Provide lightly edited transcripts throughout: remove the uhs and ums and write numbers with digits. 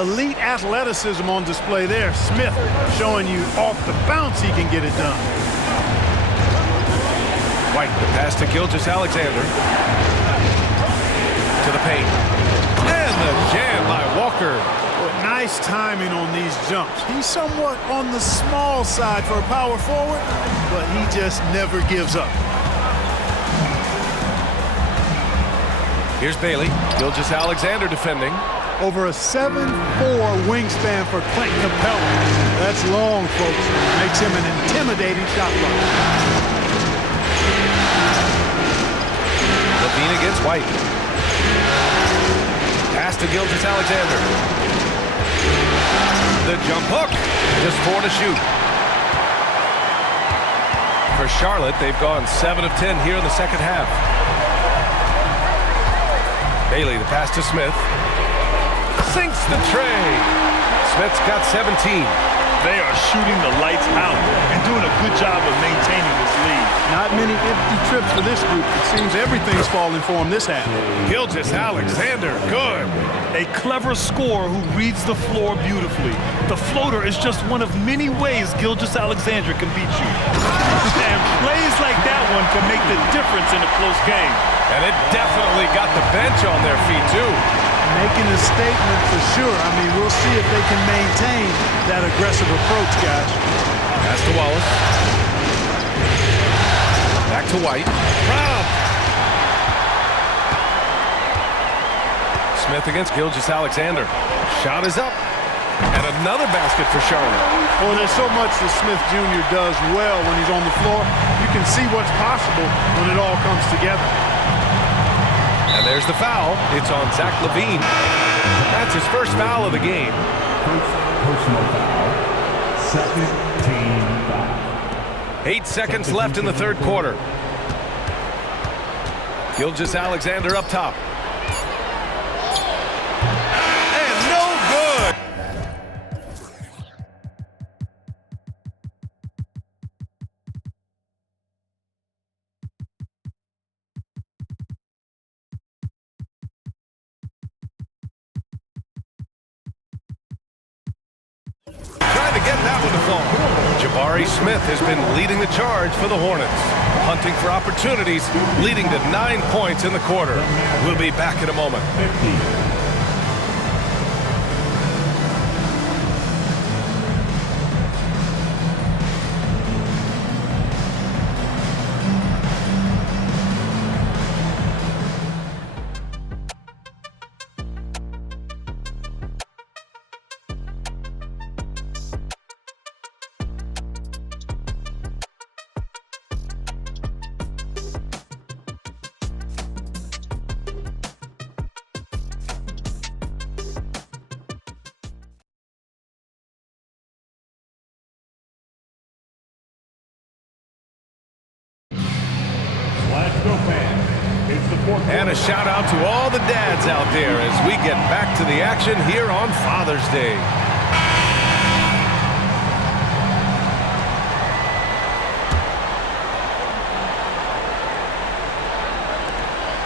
elite athleticism on display there. Smith showing you off the bounce he can get it done. White, the pass to Gilgeous-Alexander. To the paint. And the jam by Walker. Well, nice timing on these jumps. He's somewhat on the small side for a power forward, but he just never gives up. Here's Bailey. Gilgeous-Alexander defending. Over a 7'4" wingspan for Clint Capella. That's long, folks. Makes him an intimidating shot blocker. Levine against White. Pass to Gilgeous-Alexander. The jump hook. Just 4 to shoot. For Charlotte, they've gone 7 of 10 here in the second half. Bailey, the pass to Smith. Sinks the tray. Smith's got 17. They are shooting the lights out and doing a good job of maintaining this lead. Not many empty trips for this group. It seems everything's falling for him this half. Gilgeous-Alexander, good. A clever scorer who reads the floor beautifully. The floater is just one of many ways Gilgeous-Alexander can beat you. And plays like that one can make the difference in a close game. And it definitely got the bench on their feet, too. Making a statement for sure. I mean, we'll see if they can maintain that aggressive approach, guys. Pass to Wallace. Back to White. Rob. Smith against Gilgeous-Alexander. Shot is up. And another basket for Charlotte. Well, there's so much that Smith Jr. does well when he's on the floor. You can see what's possible when it all comes together. And there's the foul. It's on Zach LaVine. That's his first foul of the game. Personal foul. Second team foul. 8 seconds left in the third quarter. Gilgeous-Alexander up top. And no good. Trying to get that one to fall. Jabari Smith has been leading the charge for the Hornets. Hunting for opportunities, leading to 9 points in the quarter. We'll be back in a moment. 50. And a shout out to all the dads out there as we get back to the action here on Father's Day.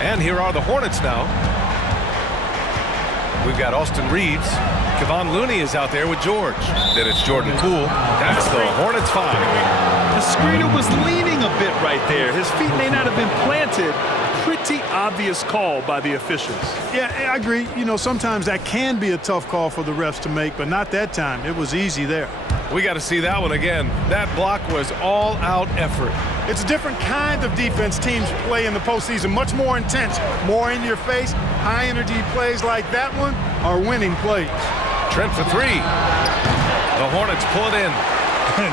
And here are the Hornets now. We've got Austin Reeves. Kevon Looney is out there with George. Then it's Jordan Poole. That's the Hornets 5. The screener was leaning a bit right there. His feet may not have been planted. Pretty obvious call by the officials. Yeah, I agree. You know, sometimes that can be a tough call for the refs to make, but not that time. It was easy there. We got to see that one again. That block was all-out effort. It's a different kind of defense teams play in the postseason. Much more intense, more in your face. High-energy plays like that one are winning plays. Trent for 3. The Hornets pull it in.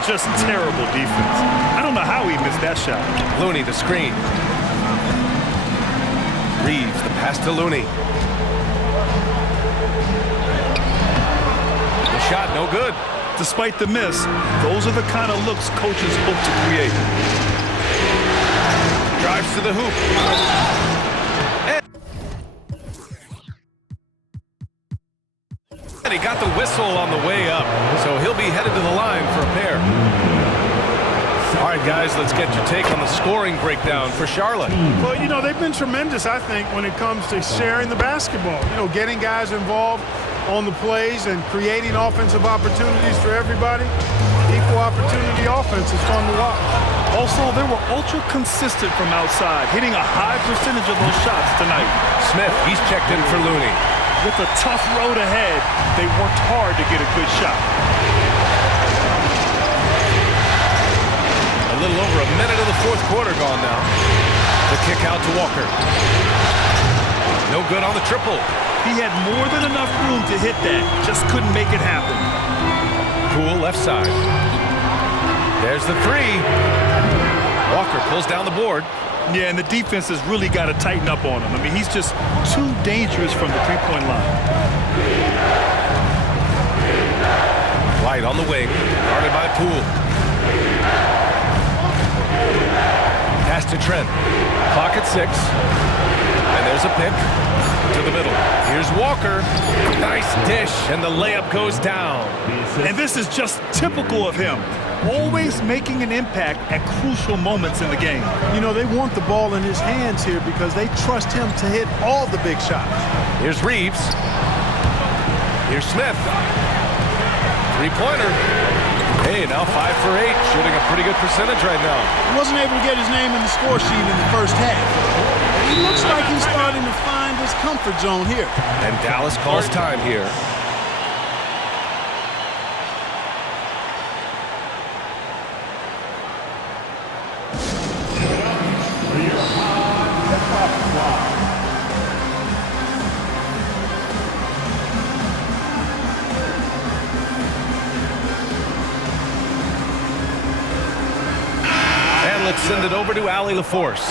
Just terrible defense. I don't know how he missed that shot. Looney the screen. Reeves the pass to Looney. The shot no good. Despite the miss, those are the kind of looks coaches hope to create. Drives to the hoop. And he got the whistle on the way up, so he'll be headed to the line for a pair. All right, guys, let's get your take on the scoring breakdown for Charlotte. Well, you know, they've been tremendous, I think, when it comes to sharing the basketball. You know, getting guys involved, on the plays and creating offensive opportunities for everybody. Equal opportunity offense is fun to watch. Also, they were ultra consistent from outside, hitting a high percentage of those shots tonight. Smith, he's checked in for Looney. With a tough road ahead, they worked hard to get a good shot. A little over a minute of the fourth quarter gone now. The kick out to Walker. No good on the triple. He had more than enough room to hit that, just couldn't make it happen. Poole left side. There's the three. Walker pulls down the board. Yeah, and the defense has really got to tighten up on him. I mean, he's just too dangerous from the three-point line. White on the wing, guarded by Poole. Pass to Trent. Clock at 6. And there's a pick to the middle. Here's Walker. Nice dish, and the layup goes down. And this is just typical of him. Always making an impact at crucial moments in the game. You know, they want the ball in his hands here because they trust him to hit all the big shots. Here's Reeves. Here's Smith. Three-pointer. Hey, now 5 for 8, shooting a pretty good percentage right now. He wasn't able to get his name in the score sheet in the first half. He looks like he's starting to find his comfort zone here. And Dallas calls time here. Let's send it over to Allie LaForce.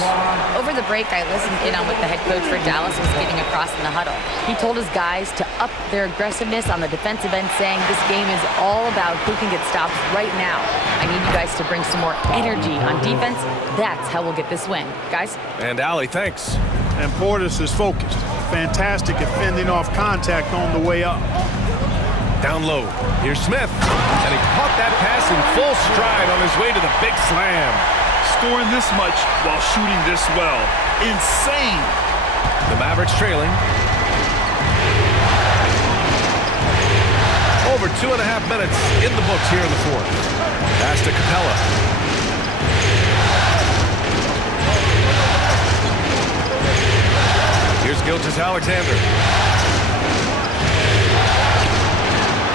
Over the break, I listened in on what the head coach for Dallas was getting across in the huddle. He told his guys to up their aggressiveness on the defensive end, saying this game is all about who can get stops right now. I need you guys to bring some more energy on defense. That's how we'll get this win. Guys? And Allie, thanks. And Portis is focused. Fantastic at fending off contact on the way up. Down low. Here's Smith. And he caught that pass in full stride on his way to the big slam. Scoring this much while shooting this well. Insane. The Mavericks trailing. Over 2.5 minutes in the books here in the fourth. Pass to Capella. Here's Gilgeous-Alexander.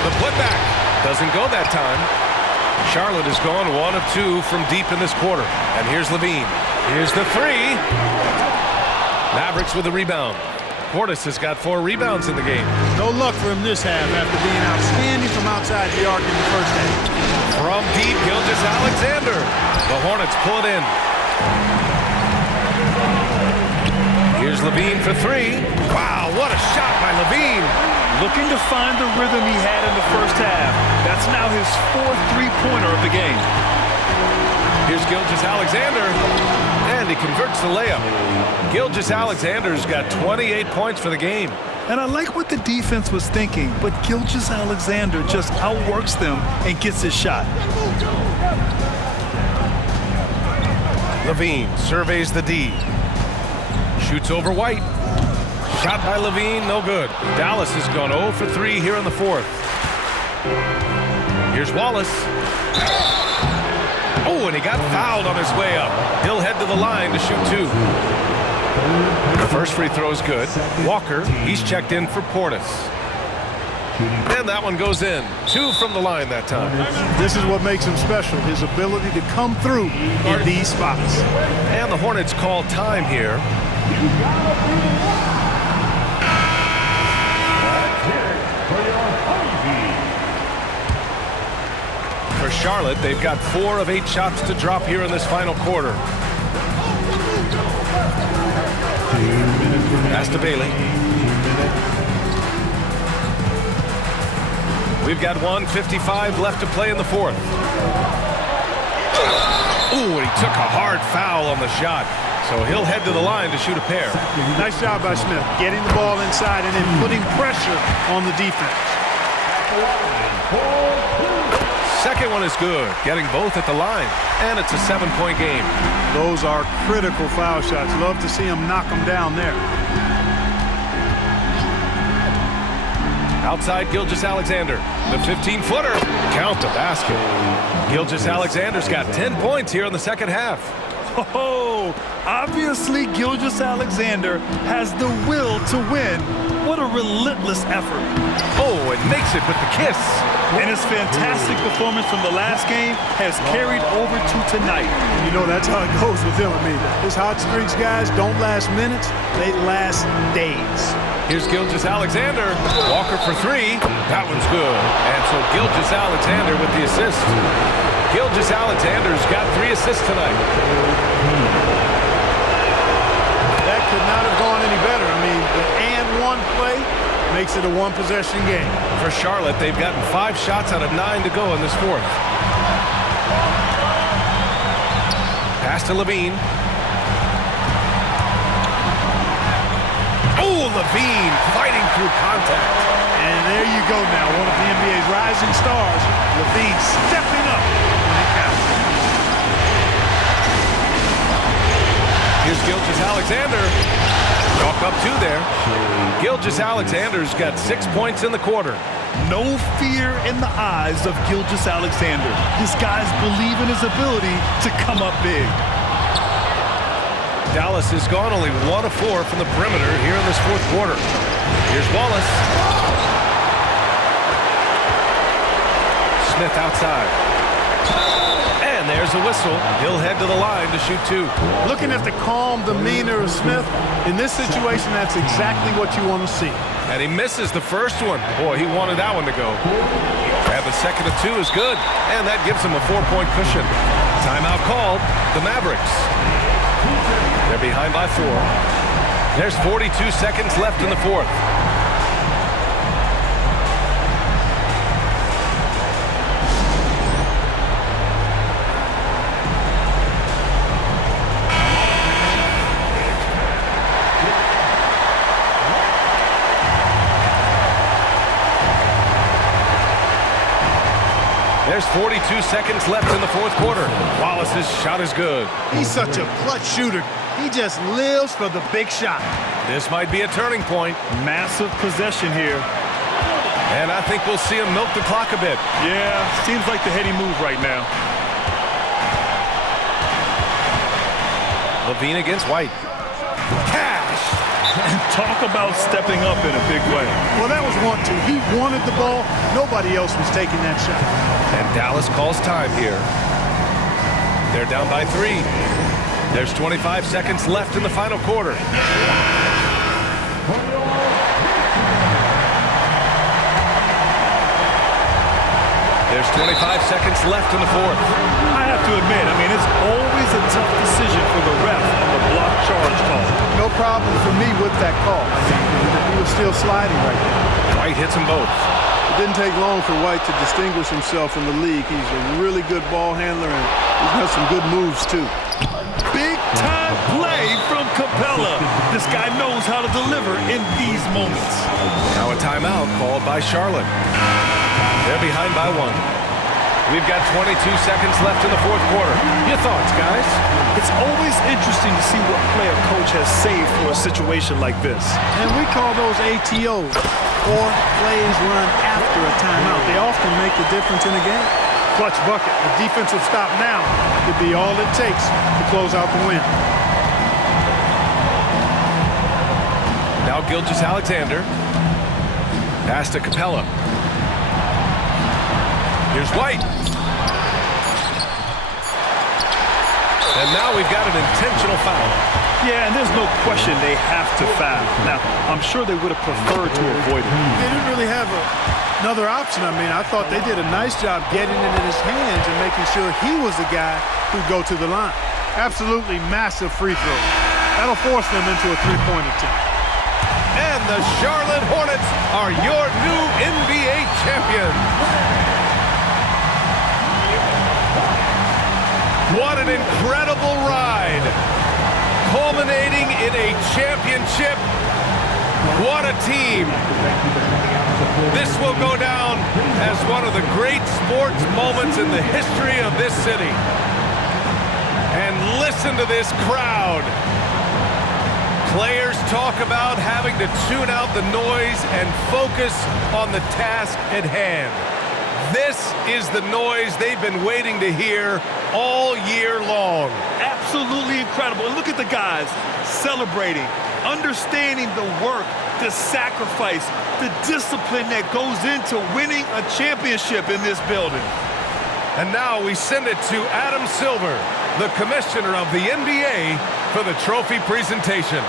The putback doesn't go that time. Charlotte has gone 1 of 2 from deep in this quarter. And here's Levine. Here's the three. Mavericks with the rebound. Portis has got 4 rebounds in the game. No luck for him this half after being outstanding from outside the arc in the first half. From deep, Gilgeous-Alexander. The Hornets pull it in. Here's Levine for 3. Wow, what a shot by Levine. Looking to find the rhythm he had in the first half. That's now his 4th three-pointer of the game. Here's Gilgeous-Alexander, and he converts the layup. Gilgeous-Alexander's got 28 points for the game. And I like what the defense was thinking, but Gilgeous-Alexander just outworks them and gets his shot. Levine surveys the D. Shoots over White. Shot by Levine, no good. Dallas has gone 0 for 3 here in the fourth. Here's Wallace. Oh, and he got fouled on his way up. He'll head to the line to shoot 2. The first free throw is good. Walker, he's checked in for Portis. And that one goes in. 2 from the line that time. This is what makes him special, his ability to come through in these spots. And the Hornets call time here. For Charlotte, they've got 4 of 8 shots to drop here in this final quarter. Pass to Bailey. We've got 1:55 left to play in the fourth. Ooh, and he took a hard foul on the shot. So he'll head to the line to shoot a pair. Nice job by Smith, getting the ball inside and then putting pressure on the defense. Second one is good, getting both at the line, and it's a 7-point game. Those are critical foul shots. Love to see him knock them down there. Outside Gilgeous-Alexander. The 15-footer. Count the basket. Gilgeous-Alexander's got 10 points here in the second half. Oh, obviously Gilgeous-Alexander has the will to win. What a relentless effort. Oh, and makes it with the kiss. And his fantastic performance from the last game has carried over to tonight. You know, that's how it goes with him. I mean, his hot streaks, guys, don't last minutes. They last days. Here's Gilgeous-Alexander. Walker for three. That one's good. And so Gilgeous-Alexander with the assist. Gilgeous-Alexander's got 3 assists tonight. That could not have gone any better. I mean, the and one play makes it a one-possession game. For Charlotte, they've gotten 5 shots out of 9 to go in this fourth. Pass to Levine. Oh, Levine fighting through contact. And there you go now, one of the NBA's rising stars. Levine stepping up when it counts. Here's Gilgeous-Alexander. Walk up 2 there. Gilgeous-Alexander's got 6 points in the quarter. No fear in the eyes of Gilgeous-Alexander. This guy's believe in his ability to come up big. Dallas has gone only 1 of 4 from the perimeter here in this fourth quarter. Here's Wallace. Smith outside. And there's a whistle. He'll head to the line to shoot 2. Looking at the calm demeanor of Smith, in this situation, that's exactly what you want to see. And he misses the first one. Boy, he wanted that one to go. And the second of 2 is good. And that gives him a 4-point cushion. Timeout called. The Mavericks. They're behind by 4. There's 42 seconds left in the fourth. There's 42 seconds left in the fourth quarter. Wallace's shot is good. He's such a clutch shooter. He just lives for the big shot. This might be a turning point. Massive possession here. And I think we'll see him milk the clock a bit. Yeah, seems like the heady move right now. Levine against White. Cash! Talk about stepping up in a big way. Well, that was 1-2. He wanted the ball. Nobody else was taking that shot. And Dallas calls time here. They're down by 3. There's 25 seconds left in the final quarter. There's 25 seconds left in the fourth. I have to admit, I mean, it's always a tough decision for the ref on the block charge call. No problem for me with that call. I mean, he was still sliding right there. White hits them both. It didn't take long for White to distinguish himself in the league. He's a really good ball handler, and he's got some good moves, too. Big-time play from Capella. This guy knows how to deliver in these moments. Now a timeout called by Charlotte. They're behind by 1. We've got 22 seconds left in the fourth quarter. Your thoughts, guys? It's always interesting to see what play a coach has saved for a situation like this. And we call those ATOs, or plays run after a timeout. They often make the difference in a game. Clutch bucket. A defensive stop now could be all it takes to close out the win. Now Gilgeous-Alexander. Pass to Capella. Here's White. And now we've got an intentional foul. Yeah, and there's no question they have to foul. Now, I'm sure they would have preferred to avoid it. They didn't really have another option. I mean, I thought they did a nice job getting it in his hands and making sure he was the guy who'd go to the line. Absolutely massive free throw. That'll force them into a three-point attempt. And the Charlotte Hornets are your new NBA champions. What an incredible ride, culminating in a championship. What a team. This will go down as one of the great sports moments in the history of this city. And listen to this crowd Players talk about having to tune out the noise and focus on the task at hand. This is the noise they've been waiting to hear all year long. Absolutely incredible. And look at the guys celebrating, understanding the work, the sacrifice, the discipline that goes into winning a championship in this building. And now we send it to Adam Silver, the commissioner of the NBA, for the trophy presentation.